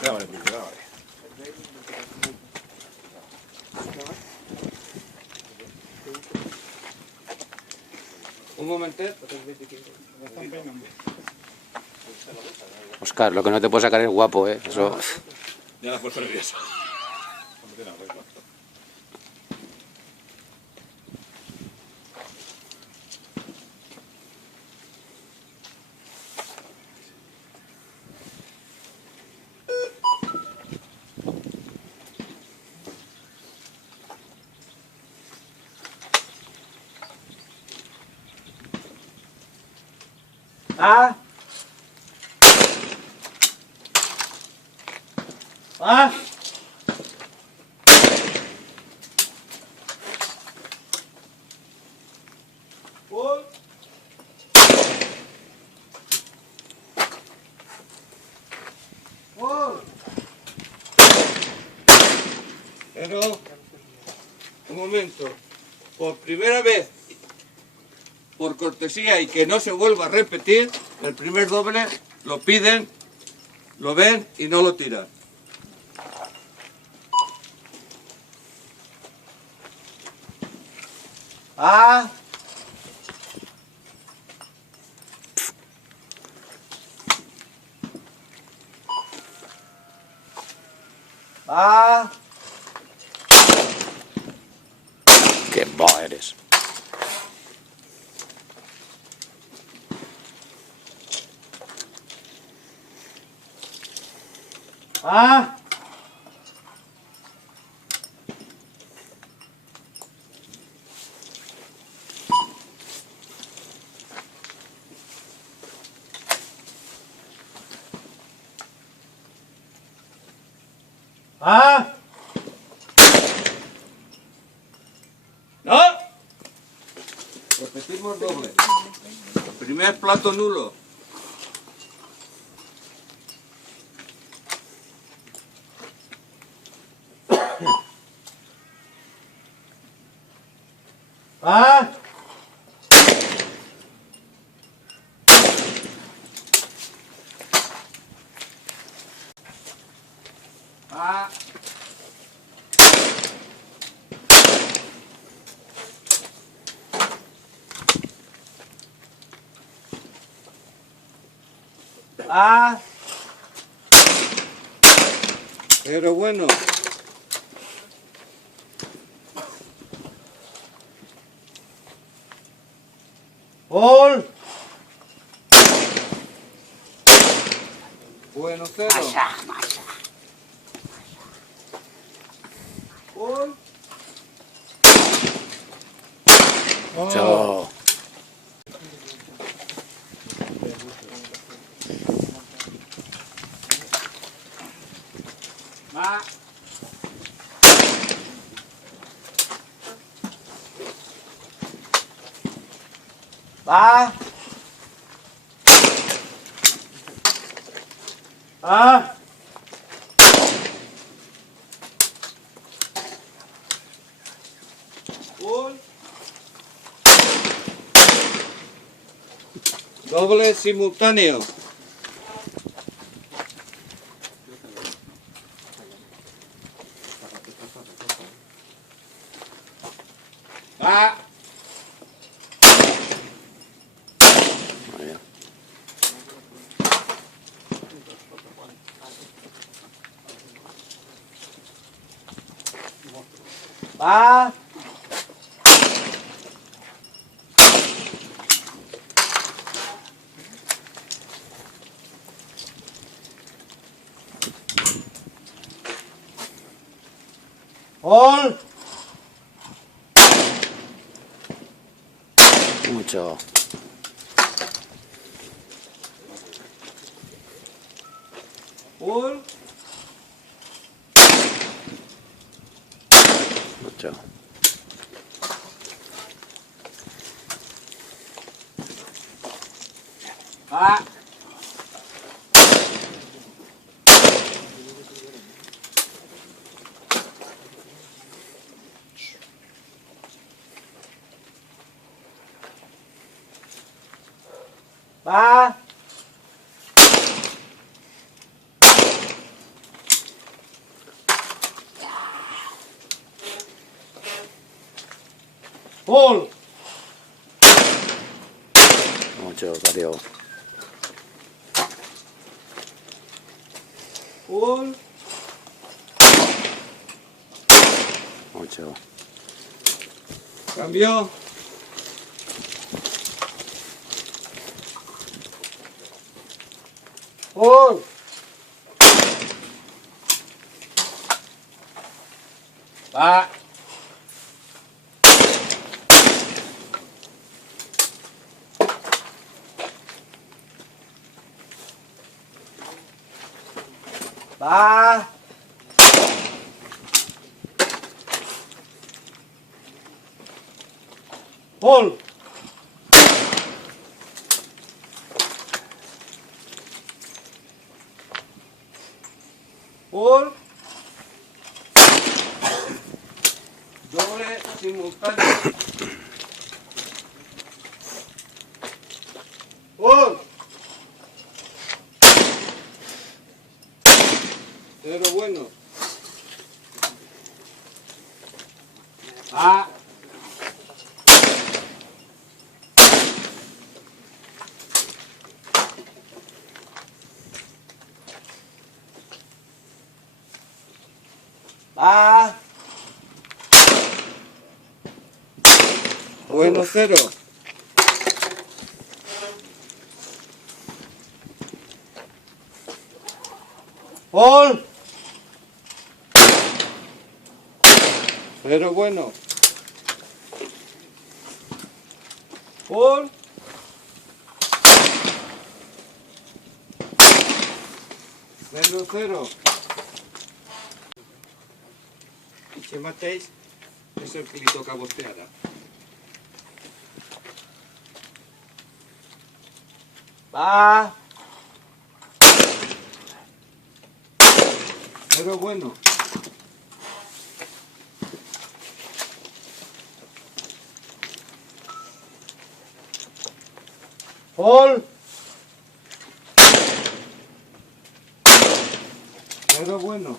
Ya vale, ya vale. Un momentet. Oscar, lo que no te puede sacar es guapo, ¿eh? Eso... Ya la has puesto nervioso. Ah. Ah. Un. Pero, un momento, por primera vez, por cortesía y que no se vuelva a repetir, el primer doble lo piden, lo ven y no lo tiran. Ah. Ah. ¡Qué boh eres! Ah. Ah. No. Repetimos doble. Primer plato nulo. Ah. Ah. Ah. Pero bueno. Gol. Bueno, cero. Gol. Chao. Ah. Ah. Ah. Gol. Doble simultáneo. Ah. Muy bien. Ah. Gol. Mucho. Gol. Mucho. Ah. Ah. Gol. Mucho, salió. Gol. Mucho. Cambio. Gol. Va. Va. Gol. Gol. Doble simultáneo. Gol. Pero bueno. Ah. Ah. Bueno, cero. Gol. Pero bueno. Gol. Cero, cero. Y si matéis, es el que le toca bostear. Va. Pero bueno. Gol. Pero bueno.